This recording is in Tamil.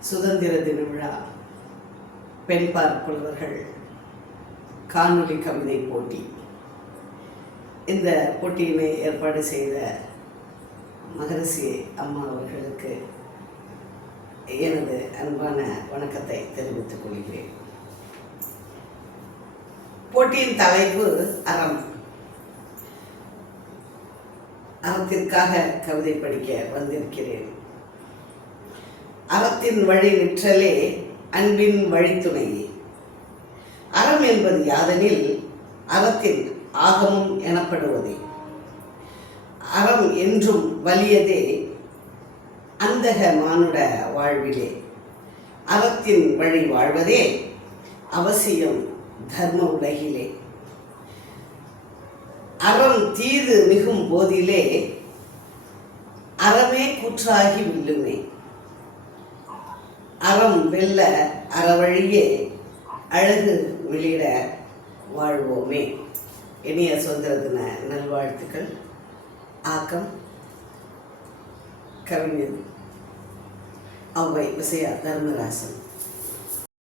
சுதந்திர தின விழா, பெண் பார்ப்புள்ளவர்கள் காணொலி கவிதை போட்டி. இந்த போட்டியினை ஏற்பாடு செய்த மகரிஷி அம்மா அவர்களுக்கு எனது அன்பான வணக்கத்தை தெரிவித்துக் கொள்கிறேன். போட்டியின் தலைப்பு அறம். அறத்திற்காக கவிதை படிக்க வந்திருக்கிறேன். அறத்தின் வழி நிற்றலே அன்பின் வழித்துணையே. அறம் என்பது யாதெனில் அறத்தின் ஆகமம் எனப்படுவதே. அறம் என்றும் வலியதே அந்தக மானுட வாழ்விலே. அறத்தின் வழி வாழ்வதே அவசியம் தர்ம உலகிலே. அறம் தீது மிகும் போதிலே அறமே கூற்றாகி வில்லுமே. அறம் வெல்ல அறவழியே அழகு வெளியிட வாழ்வோமே. இனிய சுதந்திர தின நல்வாழ்த்துக்கள். ஆக்கம் கவிஞர் ஔவை விசயா தர்மராசன்.